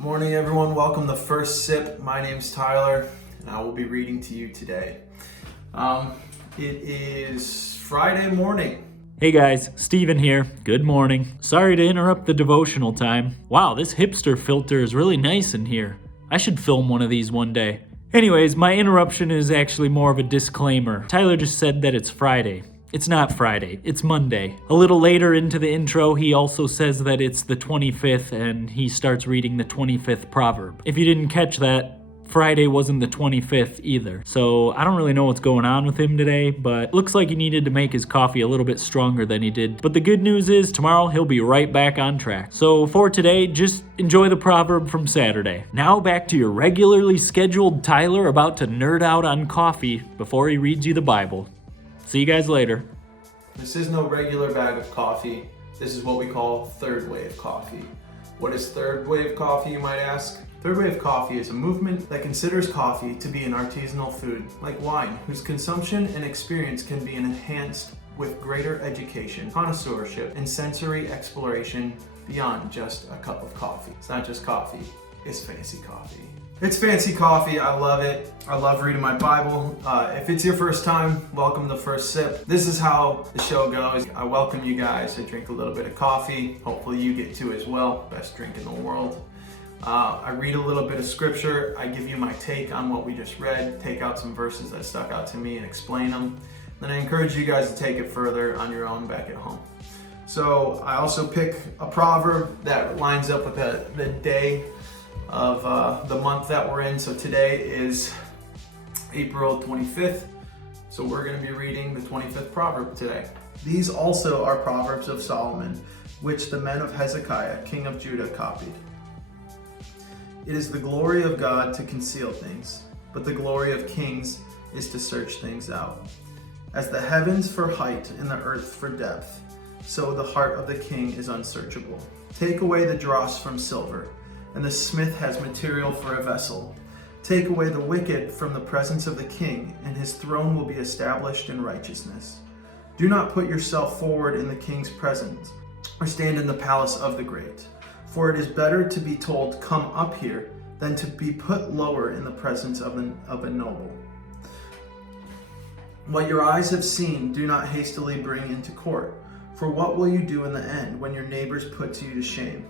Morning, everyone. Welcome to First Sip. My name's Tyler, and I will be reading to you today. It is Friday morning. Hey guys, Steven here. Good morning. Sorry to interrupt the devotional time. Wow, this hipster filter is really nice in here. I should film one of these one day. Anyways, my interruption is actually more of a disclaimer. Tyler just said that it's Friday. It's not Friday, it's Monday. A little later into the intro, he also says that it's the 25th and he starts reading the 25th proverb. If you didn't catch that, Friday wasn't the 25th either. So I don't really know what's going on with him today, but looks like he needed to make his coffee a little bit stronger than he did. But the good news is tomorrow he'll be right back on track. So for today, just enjoy the proverb from Saturday. Now back to your regularly scheduled Tyler about to nerd out on coffee before he reads you the Bible. See you guys later. This is no regular bag of coffee. This is what we call third wave coffee. What is third wave coffee, you might ask? Third wave coffee is a movement that considers coffee to be an artisanal food, like wine, whose consumption and experience can be enhanced with greater education, connoisseurship, and sensory exploration beyond just a cup of coffee. It's not just coffee, it's fancy coffee. It's fancy coffee, I love it. I love reading my Bible. If it's your first time, welcome to First Sip. This is how the show goes. I welcome you guys. I drink a little bit of coffee. Hopefully you get to as well. Best drink in the world. I read a little bit of scripture. I give you my take on what we just read, take out some verses that stuck out to me and explain them. Then I encourage you guys to take it further on your own back at home. So I also pick a proverb that lines up with the day of the month that we're in. So today is April 25th. So we're going to be reading the 25th proverb today. These also are Proverbs of Solomon, which the men of Hezekiah, king of Judah, copied. It is the glory of God to conceal things, but the glory of kings is to search things out. As the heavens for height and the earth for depth, so the heart of the king is unsearchable. Take away the dross from silver, and the smith has material for a vessel. Take away the wicked from the presence of the king, and his throne will be established in righteousness. Do not put yourself forward in the king's presence, or stand in the palace of the great. For it is better to be told, "Come up here," than to be put lower in the presence of a noble. What your eyes have seen, do not hastily bring into court. For what will you do in the end when your neighbors put you to shame?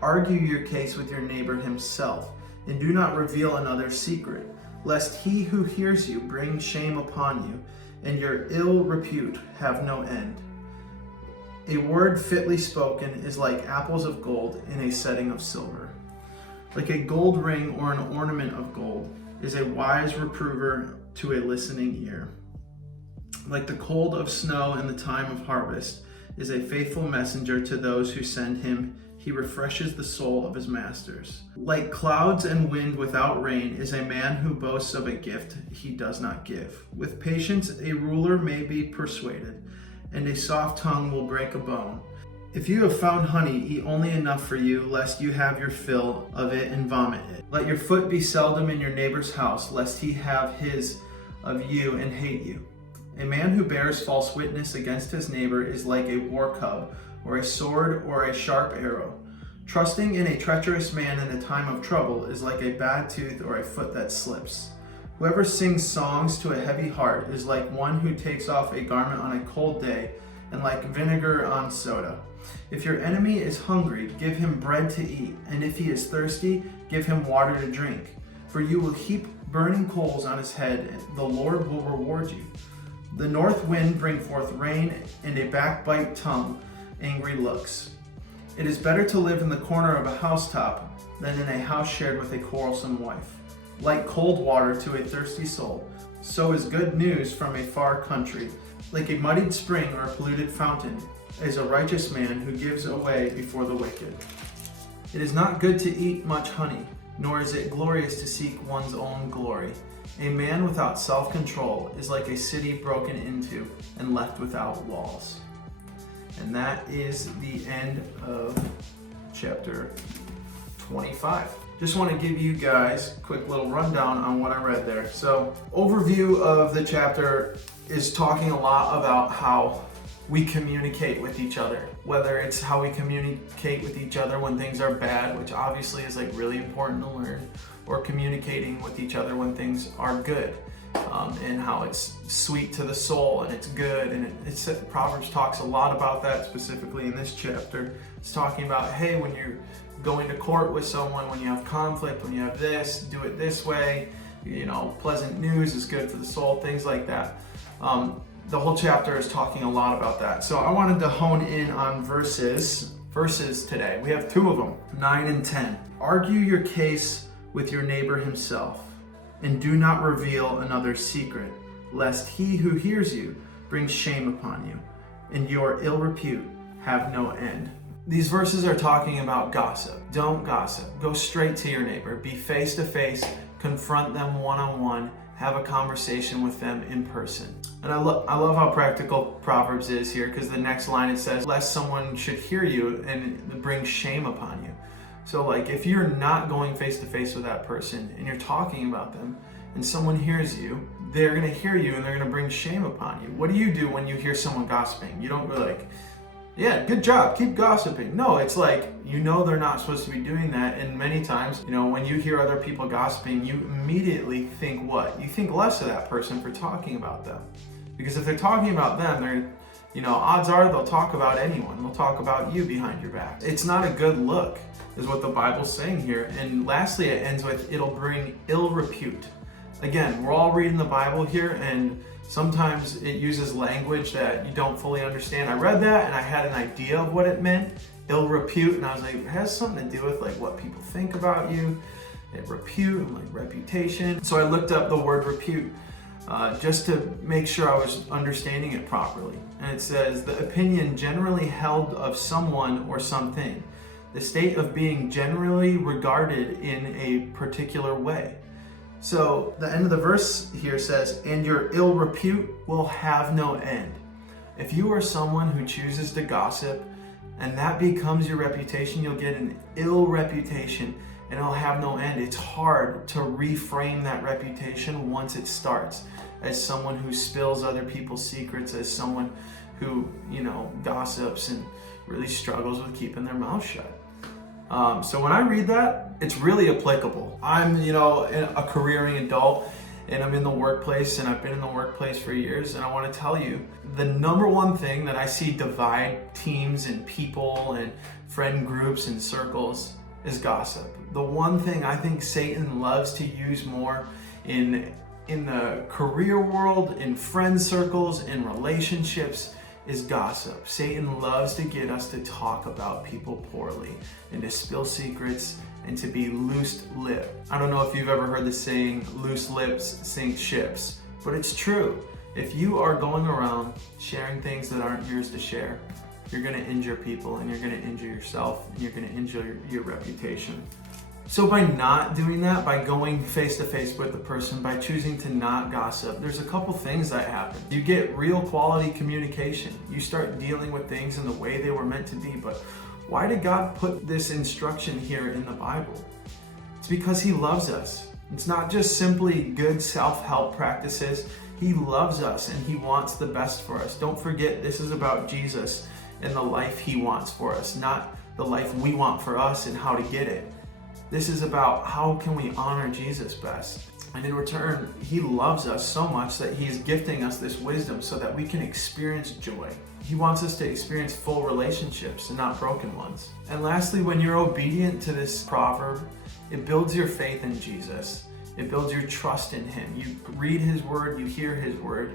Argue your case with your neighbor himself, and do not reveal another's secret, lest he who hears you bring shame upon you, and your ill repute have no end. A word fitly spoken is like apples of gold in a setting of silver. Like a gold ring or an ornament of gold is a wise reprover to a listening ear. Like the cold of snow in the time of harvest is a faithful messenger to those who send him. He refreshes the soul of his masters. Like clouds and wind without rain is a man who boasts of a gift he does not give. With patience a ruler may be persuaded, and a soft tongue will break a bone. If you have found honey, eat only enough for you, lest you have your fill of it and vomit it. Let your foot be seldom in your neighbor's house, lest he have his of you and hate you. A man who bears false witness against his neighbor is like a war cub, or a sword, or a sharp arrow. Trusting in a treacherous man in a time of trouble is like a bad tooth or a foot that slips. Whoever sings songs to a heavy heart is like one who takes off a garment on a cold day, and like vinegar on soda. If your enemy is hungry, give him bread to eat, and if he is thirsty, give him water to drink. For you will heap burning coals on his head, and the Lord will reward you. The north wind bring forth rain, and a backbite tongue angry looks. It is better to live in the corner of a housetop than in a house shared with a quarrelsome wife. Like cold water to a thirsty soul, so is good news from a far country. Like a muddied spring or a polluted fountain is a righteous man who gives away before the wicked. It is not good to eat much honey, nor is it glorious to seek one's own glory. A man without self-control is like a city broken into and left without walls. And that is the end of chapter 25. Just want to give you guys a quick little rundown on what I read there. So, overview of the chapter is talking a lot about how we communicate with each other, whether it's how we communicate with each other when things are bad, which obviously is like really important to learn, or communicating with each other when things are good, and how it's sweet to the soul and it's good. And Proverbs talks a lot about that, specifically in this chapter. It's talking about, hey, when you're going to court with someone, when you have conflict, when you have this, do it this way. Pleasant news is good for the soul, things like that. The whole chapter is talking a lot about that. So I wanted to hone in on verses today. We have 2 of them, 9 and 10. Argue your case with your neighbor himself, and do not reveal another's secret, lest he who hears you bring shame upon you, and your ill repute have no end. These verses are talking about gossip. Don't gossip. Go straight to your neighbor. Be face to face. Confront them one-on-one. Have a conversation with them in person. And I love how practical Proverbs is here, because the next line it says, lest someone should hear you and bring shame upon you. So like, if you're not going face to face with that person and you're talking about them and someone hears you, they're going to hear you and they're going to bring shame upon you. What do you do when you hear someone gossiping? You don't go like, yeah, good job, keep gossiping. No, it's like, they're not supposed to be doing that. And many times, when you hear other people gossiping, you immediately think what? You think less of that person for talking about them. Because if they're talking about them, they're, odds are they'll talk about anyone. They'll talk about you behind your back. It's not a good look, is what the Bible's saying here. And lastly, it ends with, it'll bring ill repute. Again, we're all reading the Bible here, and sometimes it uses language that you don't fully understand. I read that and I had an idea of what it meant, ill repute, and I was like, it has something to do with like what people think about you, and repute, and like reputation. So I looked up the word repute just to make sure I was understanding it properly. And it says, the opinion generally held of someone or something, the state of being generally regarded in a particular way. So the end of the verse here says, and your ill repute will have no end. If you are someone who chooses to gossip and that becomes your reputation, you'll get an ill reputation and it'll have no end. It's hard to reframe that reputation once it starts, as someone who spills other people's secrets, as someone who, gossips and really struggles with keeping their mouth shut. So when I read that, it's really applicable. I'm, a careering adult, and I'm in the workplace, and I've been in the workplace for years, and I want to tell you, the number one thing that I see divide teams and people and friend groups and circles is gossip. The one thing I think Satan loves to use more in the career world, in friend circles, in relationships, is gossip. Satan loves to get us to talk about people poorly and to spill secrets and to be loose-lipped. I don't know if you've ever heard the saying, loose lips sink ships, but it's true. If you are going around sharing things that aren't yours to share, you're going to injure people, and you're going to injure yourself, and you're going to injure your reputation. So by not doing that, by going face to face with the person, by choosing to not gossip, there's a couple things that happen. You get real quality communication. You start dealing with things in the way they were meant to be. But why did God put this instruction here in the Bible? It's because He loves us. It's not just simply good self-help practices. He loves us and He wants the best for us. Don't forget, this is about Jesus and the life He wants for us, not the life we want for us and how to get it. This is about how can we honor Jesus best. And in return, He loves us so much that He is gifting us this wisdom so that we can experience joy. He wants us to experience full relationships and not broken ones. And lastly, when you're obedient to this proverb, it builds your faith in Jesus. It builds your trust in Him. You read His word, you hear His word,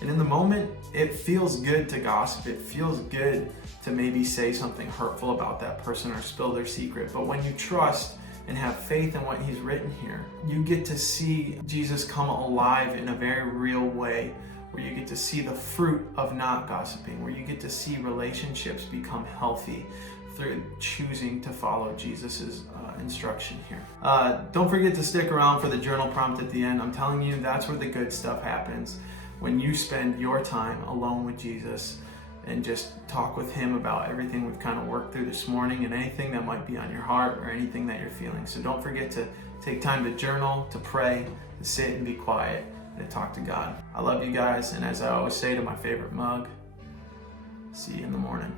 and in the moment, it feels good to gossip. It feels good to maybe say something hurtful about that person or spill their secret. But when you trust and have faith in what He's written here, you get to see Jesus come alive in a very real way, where you get to see the fruit of not gossiping, where you get to see relationships become healthy through choosing to follow Jesus's instruction here. Don't forget to stick around for the journal prompt at the end. I'm telling you, that's where the good stuff happens, when you spend your time alone with Jesus and just talk with Him about everything we've kind of worked through this morning and anything that might be on your heart or anything that you're feeling. So don't forget to take time to journal, to pray, to sit and be quiet, and to talk to God. I love you guys, and as I always say to my favorite mug, See you in the morning.